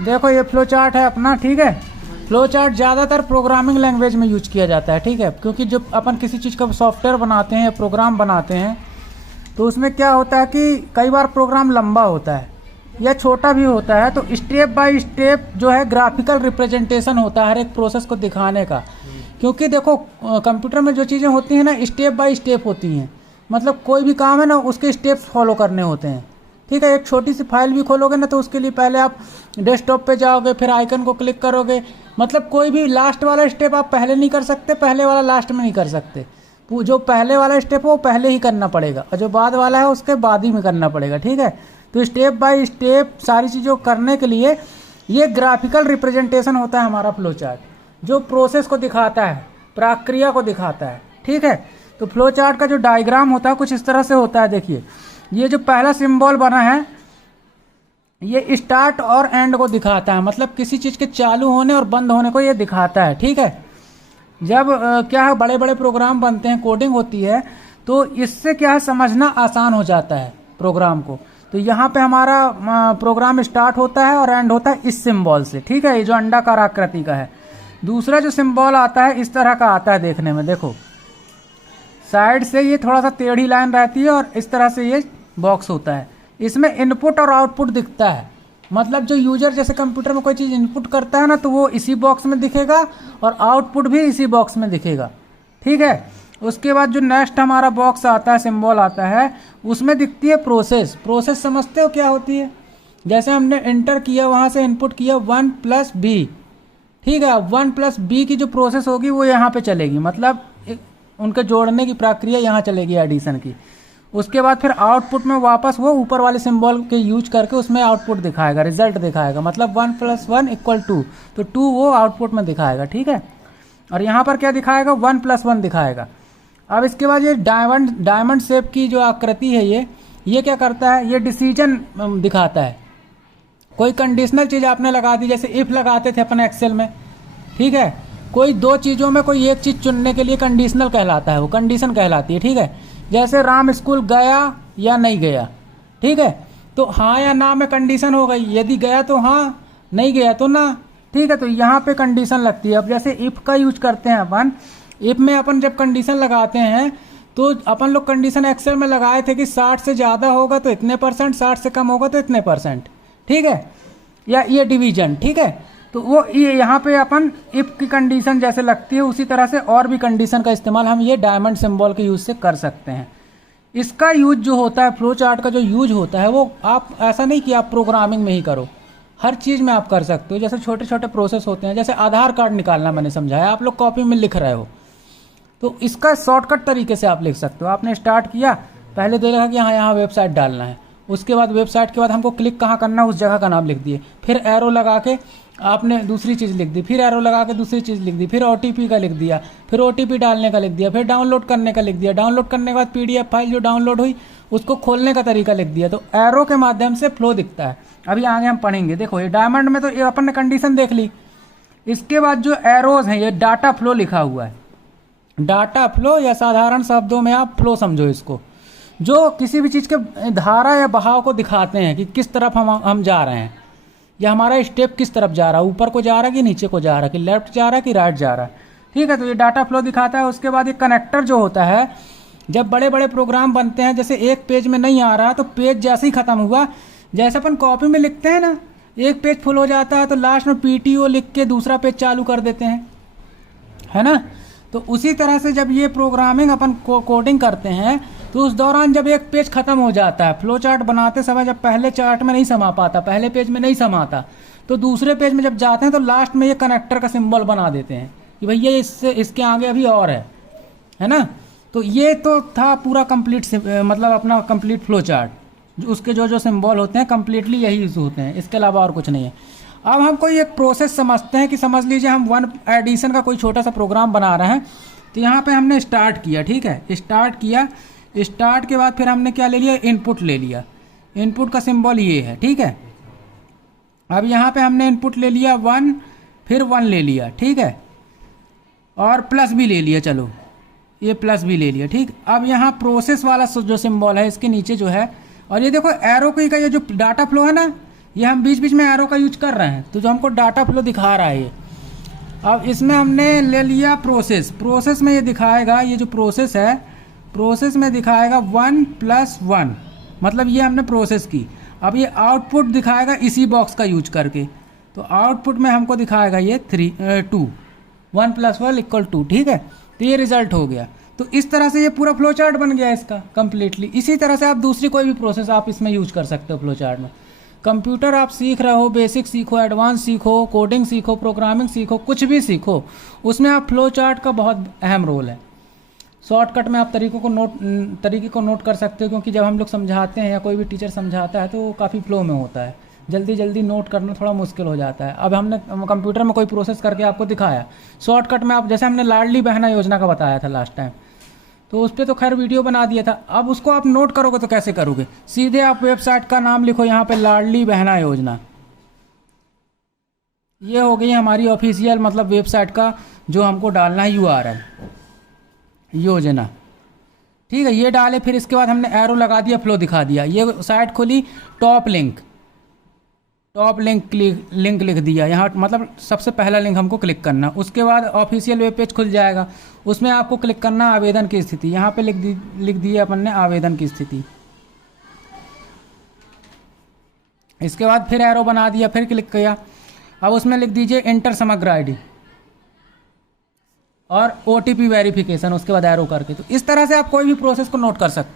देखो ये flow chart है अपना, ठीक है। फ्लो चार्ट ज़्यादातर प्रोग्रामिंग लैंग्वेज में यूज किया जाता है, ठीक है, क्योंकि जब अपन किसी चीज़ का सॉफ्टवेयर बनाते हैं या प्रोग्राम बनाते हैं तो उसमें क्या होता है कि कई बार प्रोग्राम लंबा होता है या छोटा भी होता है, तो स्टेप बाय स्टेप जो है ग्राफिकल रिप्रेजेंटेशन होता है हर एक प्रोसेस को दिखाने का। क्योंकि देखो कंप्यूटर में जो चीज़ें होती हैं ना, स्टेप बाय स्टेप होती हैं, मतलब कोई भी काम है ना उसके स्टेप्स फॉलो करने होते हैं, ठीक है। एक छोटी सी फाइल भी खोलोगे ना तो उसके लिए पहले आप डेस्कटॉप पे जाओगे, फिर आइकन को क्लिक करोगे, मतलब कोई भी लास्ट वाला स्टेप आप पहले नहीं कर सकते, पहले वाला लास्ट में नहीं कर सकते। जो पहले वाला स्टेप है वो पहले ही करना पड़ेगा और जो बाद वाला है उसके बाद ही में करना पड़ेगा, ठीक है। तो स्टेप बाय स्टेप सारी चीज़ों करने के लिए ये ग्राफिकल रिप्रेजेंटेशन होता है हमारा फ्लो चार्ट, जो प्रोसेस को दिखाता है, प्रक्रिया को दिखाता है, ठीक है। तो फ्लो चार्ट का जो डायग्राम होता है कुछ इस तरह से होता है। देखिए ये जो पहला सिंबल बना है ये स्टार्ट और एंड को दिखाता है, मतलब किसी चीज़ के चालू होने और बंद होने को ये दिखाता है, ठीक है। जब क्या है बड़े बड़े प्रोग्राम बनते हैं, कोडिंग होती है, तो इससे क्या है समझना आसान हो जाता है प्रोग्राम को। तो यहाँ पे हमारा प्रोग्राम स्टार्ट होता है और एंड होता है इस सिंबल से, ठीक है। ये जो अंडाकार आकृति का है। दूसरा जो सिंबल आता है इस तरह का आता है देखने में, देखो साइड से ये थोड़ा सा टेढ़ी लाइन रहती है और इस तरह से ये बॉक्स होता है। इसमें इनपुट और आउटपुट दिखता है, मतलब जो यूजर जैसे कंप्यूटर में कोई चीज़ इनपुट करता है ना तो वो इसी बॉक्स में दिखेगा और आउटपुट भी इसी बॉक्स में दिखेगा, ठीक है। उसके बाद जो नेक्स्ट हमारा बॉक्स आता है, सिंबल आता है, उसमें दिखती है प्रोसेस। प्रोसेस समझते हो क्या होती है? जैसे हमने एंटर किया, वहाँ से इनपुट किया 1+b, ठीक है। 1+b की जो प्रोसेस होगी वो यहाँ पे चलेगी, मतलब उनके जोड़ने की प्रक्रिया यहाँ चलेगी एडिशन की। उसके बाद फिर आउटपुट में वापस वो ऊपर वाले सिंबल के यूज करके उसमें आउटपुट दिखाएगा, रिजल्ट दिखाएगा, मतलब 1+1 = 2, तो 2 वो आउटपुट में दिखाएगा, ठीक है। और यहाँ पर क्या दिखाएगा? 1+1 दिखाएगा। अब इसके बाद ये डायमंड शेप की जो आकृति है ये क्या करता है? ये डिसीजन दिखाता है। कोई कंडीशनल चीज़ आपने लगा दी, जैसे इफ़ लगाते थे अपन एक्सेल में, ठीक है। कोई दो चीज़ों में कोई एक चीज़ चुनने के लिए कंडीशनल कहलाता है, वो कंडीशन कहलाती है, ठीक है। जैसे राम स्कूल गया या नहीं गया, ठीक है, तो हाँ या ना में कंडीशन हो गई। यदि गया तो हाँ, नहीं गया तो ना, ठीक है। तो यहाँ पे कंडीशन लगती है। अब जैसे इफ़ का यूज करते हैं अपन, इफ़ में अपन जब कंडीशन लगाते हैं तो अपन लोग कंडीशन एक्सेल में लगाए थे कि 60 से ज़्यादा होगा तो इतने %, 60 से कम होगा तो इतने %, ठीक है, या ये डिवीजन, ठीक है। तो वो ये यहाँ पे अपन इफ़ की कंडीशन जैसे लगती है उसी तरह से और भी कंडीशन का इस्तेमाल हम ये डायमंड सिंबल के यूज से कर सकते हैं। इसका यूज जो होता है, फ्लो चार्ट का जो यूज होता है, वो आप ऐसा नहीं कि आप प्रोग्रामिंग में ही करो, हर चीज़ में आप कर सकते हो। जैसे छोटे छोटे प्रोसेस होते हैं, जैसे आधार कार्ड निकालना मैंने समझाया, आप लोग कॉपी में लिख रहे हो तो इसका शॉर्टकट तरीके से आप लिख सकते हो। आपने स्टार्ट किया, पहले दे रखा कि हाँ यहाँ वेबसाइट डालना है, उसके बाद वेबसाइट के बाद हमको क्लिक कहाँ करना है उस जगह का नाम लिख दिए, फिर एरो लगा के आपने दूसरी चीज़ लिख दी, फिर एरो लगा के दूसरी चीज़ लिख दी, फिर OTP का लिख दिया, फिर OTP डालने का लिख दिया, फिर डाउनलोड करने का लिख दिया, डाउनलोड करने के बाद PDF फाइल जो डाउनलोड हुई उसको खोलने का तरीका लिख दिया। तो एरो के माध्यम से फ्लो दिखता है। अभी आगे हम पढ़ेंगे। देखो ये डायमंड में तो ये अपन ने कंडीशन देख ली। इसके बाद जो एरोज हैं ये डाटा फ्लो लिखा हुआ है। डाटा फ्लो या साधारण शब्दों में आप फ्लो समझो इसको, जो किसी भी चीज़ के धारा या बहाव को दिखाते हैं कि किस तरफ हम जा रहे हैं, या हमारा स्टेप किस तरफ जा रहा है, ऊपर को जा रहा है कि नीचे को जा रहा है, कि लेफ्ट जा रहा है कि राइट जा रहा है, ठीक है। तो ये डाटा फ्लो दिखाता है। उसके बाद ये कनेक्टर जो होता है, जब बड़े बड़े प्रोग्राम बनते हैं, जैसे एक पेज में नहीं आ रहा तो पेज जैसे ही ख़त्म हुआ, जैसे अपन कॉपी में लिखते हैं ना, एक पेज फुल हो जाता है तो लास्ट में PTO लिख के दूसरा पेज चालू कर देते हैं, है ना। तो उसी तरह से जब ये प्रोग्रामिंग अपन कोडिंग करते हैं तो उस दौरान जब एक पेज खत्म हो जाता है, फ्लो चार्ट बनाते समय जब पहले चार्ट में नहीं समा पाता, पहले पेज में नहीं समाता, तो दूसरे पेज में जब जाते हैं तो लास्ट में ये कनेक्टर का सिंबल बना देते हैं कि भैया इससे इसके आगे अभी और है ना। तो ये तो था पूरा कंप्लीट, मतलब अपना कंप्लीट फ्लो चार्ट। उसके जो सिंबल होते हैं कंप्लीटली यही यूज होते हैं, इसके अलावा और कुछ नहीं है। अब हम कोई एक प्रोसेस समझते हैं कि समझ लीजिए हम 1 एडिशन का कोई छोटा सा प्रोग्राम बना रहे हैं। तो यहाँ पे हमने स्टार्ट किया, ठीक है, स्टार्ट किया। स्टार्ट के बाद फिर हमने क्या ले लिया? इनपुट ले लिया। इनपुट का सिंबल ये है, ठीक है। अब यहाँ पे हमने इनपुट ले लिया 1, फिर 1 ले लिया, ठीक है, और प्लस भी ले लिया, चलो ये प्लस भी ले लिया, ठीक। अब यहाँ प्रोसेस वाला जो सिंबल है इसके नीचे जो है, और ये देखो एरो का ये जो डाटा फ्लो है ना, ये हम बीच बीच में एरो का यूज कर रहे हैं, तो जो हमको डाटा फ्लो दिखा रहा है ये। अब इसमें हमने ले लिया प्रोसेस। प्रोसेस में ये दिखाएगा, ये जो प्रोसेस है, प्रोसेस में दिखाएगा 1+1, मतलब ये हमने प्रोसेस की। अब ये आउटपुट दिखाएगा इसी बॉक्स का यूज करके, तो आउटपुट में हमको दिखाएगा ये 2, 1+1 = 2, ठीक है। तो ये रिजल्ट हो गया। तो इस तरह से ये पूरा फ्लो चार्ट बन गया इसका कम्प्लीटली। इसी तरह से आप दूसरी कोई भी प्रोसेस आप इसमें यूज कर सकते हो फ्लो चार्ट में। कंप्यूटर आप सीख रहे हो, बेसिक सीखो, एडवांस सीखो, कोडिंग सीखो, प्रोग्रामिंग सीखो, कुछ भी सीखो, उसमें आप फ्लो चार्ट का बहुत अहम रोल है। शॉर्टकट में आप तरीके को नोट कर सकते हो, क्योंकि जब हम लोग समझाते हैं या कोई भी टीचर समझाता है तो वो काफ़ी फ्लो में होता है, जल्दी नोट करना थोड़ा मुश्किल हो जाता है। अब हमने कंप्यूटर में कोई प्रोसेस करके आपको दिखाया, शॉर्टकट में आप, जैसे हमने लाडली बहना योजना का बताया था लास्ट टाइम, तो उस पर तो खैर वीडियो बना दिया था। अब उसको आप नोट करोगे तो कैसे करोगे? सीधे आप वेबसाइट का नाम लिखो यहाँ पे, लाडली बहना योजना। ये हो गई हमारी ऑफिशियल, मतलब वेबसाइट का जो हमको डालना है URL, योजना, ठीक है। ये डाले, फिर इसके बाद हमने एरो लगा दिया, फ्लो दिखा दिया। ये साइट खोली, टॉप लिंक लिंक लिख दिया यहाँ, मतलब सबसे पहला लिंक हमको क्लिक करना। उसके बाद ऑफिशियल वेब पेज खुल जाएगा, उसमें आपको क्लिक करना आवेदन की स्थिति। यहाँ पे लिख दिया अपन ने आवेदन की स्थिति। इसके बाद फिर एरो बना दिया, फिर क्लिक किया। अब उसमें लिख दीजिए इंटर समग्र ID और OTP वेरिफिकेशन, उसके बाद एरो करके। तो इस तरह से आप कोई भी प्रोसेस को नोट कर सकते हो।